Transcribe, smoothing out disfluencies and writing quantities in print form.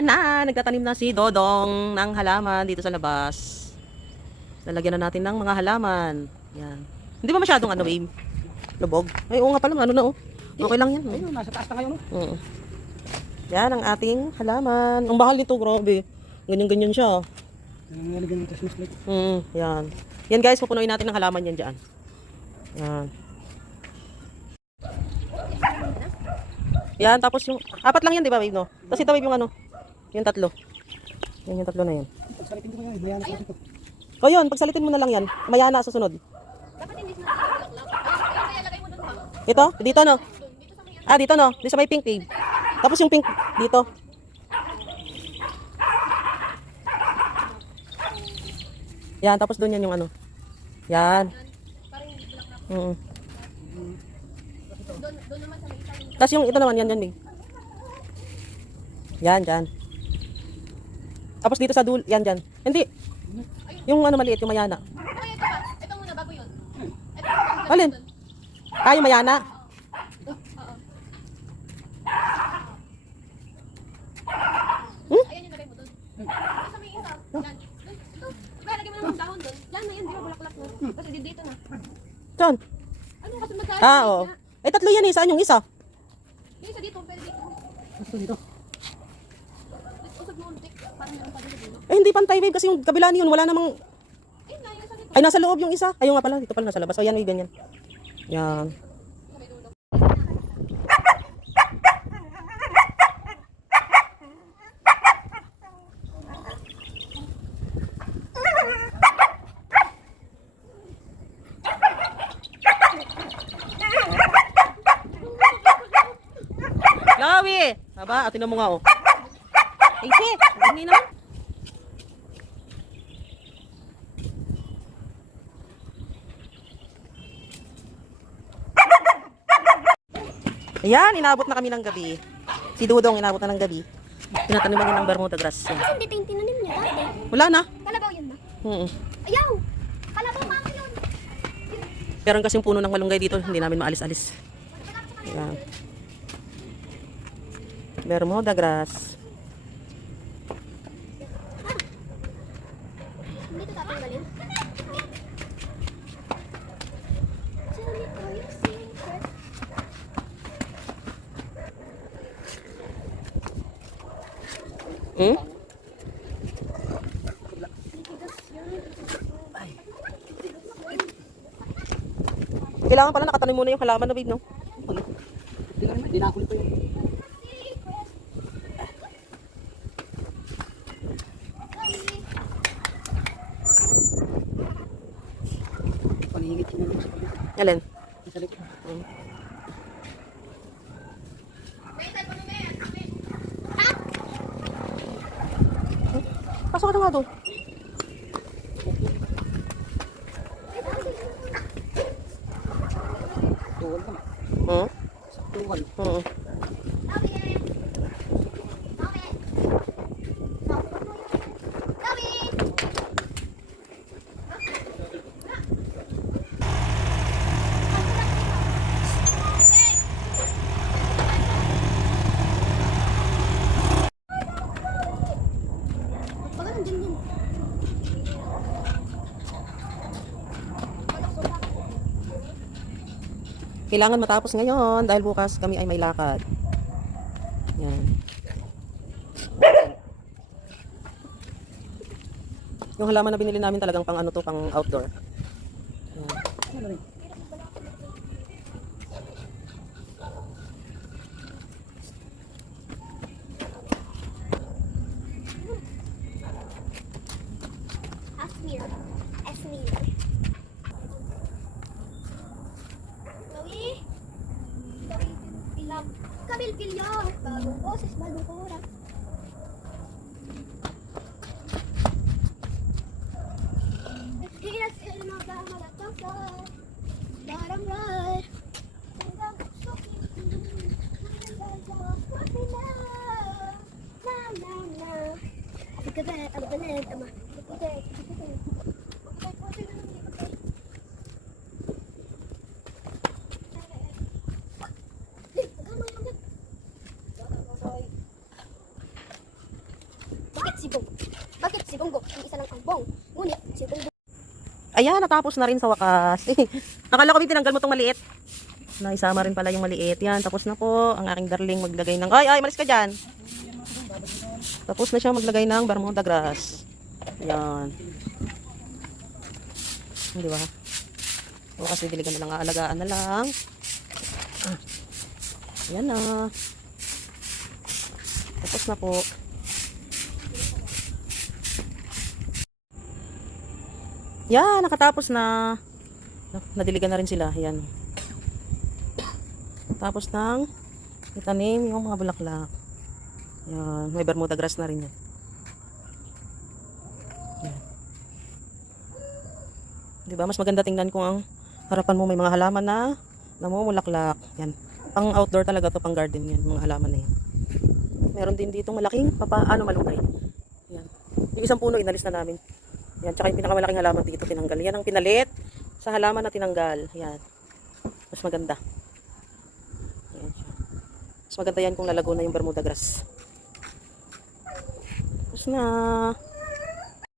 Nagtatanim na si Dodong ng halaman dito sa labas. Lalagyan na natin ng mga halaman. Yan. Hindi ba masyadong ano, babe? Lubog. Ay, oo nga pala, ano na oh. Okay lang yan. Ayun, nasa taas na ngayon. Oo. Yan ang ating halaman. Ang bahal nito, grabe. Ganyan-ganyan siya. Nalagyan ng Christmas light. Yan. Yan guys, pupunuin natin ng halaman yan dyan. Yan. Yan, tapos yung, apat lang yan, di ba, babe, no? Tapos ito, babe, yung ano, yung tatlo. Yan, yung tatlo na yan. Pagsalitin ko ngayon, mayana sa ito. O yun, pagsalitin mo na lang yan. Mayana sa sunod. Ito, dito, no? Ah, dito, no? Dito sa may pink, babe. Tapos yung pink, dito. Yan, tapos doon yan yung ano. Yan. Tapos yung ito naman, yan, babe. Yan, dyan. Tapos dito sa dul, yan, dyan. Hindi. Yung ano maliit, yung mayana. Ito muna, bago yun. Alin? Ah, yung mayana. Ayan yung lagay mo doon. Sa may isa. Yan. Ito. Kaya lagay mo naman dahon doon. Yan na yan, di ba bulaklak na. Kasi dito na. Saan? Ano kasi magkano? Ah, oo. Eh, tatlo yan eh. Saan yung isa? Yung isa dito, pwede dito. Gusto dito. Usog mo untik. Parang meron pa dito dito. Eh, hindi pantay, babe. Kasi yung kabila niyon, wala namang... Ayun na, yung isa dito. Ay, nasa loob yung isa. Ayun nga pala. Dito pala, nasa labas. O, yan, may ganyan. Yan. Chloe! Aba, atin mo nga, oh. Ay, shit! Hindi naman. Ayan, inabot na kami ng gabi. Si Dudong inabot na ng gabi. Tinataniman niya ng Bermuda grass. Yan. Kasi dito yung tinanim niya dati. Wala na. Kalabaw yun ba? Ayaw! Kalabaw mama yun. Meron kasing puno ng malunggay dito, hindi namin maalis-alis. Ayan. Bermuda grass. Dito tatanggalin. Hmm? Kailangan pala nakatanim muna yung halaman na, babe, no? Hindi na rin, hindi na ako nito yun. Paningit yun na sa pagkita. Alin? Sa likod. Pasok ka na nga doon. Tuwal ka na. Hmm? Tuwal. Baka nandun yun. Kailangan matapos ngayon dahil bukas kami ay may lakad. Yan. Yung halaman na binili namin talagang pang ano to, pang outdoor. Yan. Ano rin? Asmir. Asmir. Chloe? Ilang kabilbilyo. Bagong boses, bagong kurang. Hilas ilma ba malatang darang rar. Bakit si Bongo? Bakit si Bongo? Yung isa lang ang bong. Ngunit si Bongo. Ayan, natapos na rin sa wakas. Akala ko tinanggal mo tong maliit. Naisama rin pala yung maliit. Yan, tapos na po ang aking darling maglagay ng... Ay, malis ka dyan. Tapos na siya maglagay ng Bermuda grass. Yan. Di ba? Wakas didiligan na lang, aalagaan na lang. Yan na. Tapos na po. Yan, nakatapos na. Nadiligan na rin sila. Yan. Tapos nang itanim yung mga bulaklak. Yan. May Bermuda grass na rin yan. Yan. Diba? Mas maganda tingnan kung ang harapan mo may mga halaman na namumulaklak. Yan. Pang outdoor talaga to, pang garden yan. Mga halaman na yan. Meron din dito malaking malunggay. Yan. Yung isang puno inalis na namin. Yan. Tsaka yung pinakamalaking halaman dito tinanggal. Yan ang pinalit sa halaman na tinanggal. Yan. Mas maganda. Yan siya. Mas maganda yan kung lalago na yung Bermuda grass. Tapos na.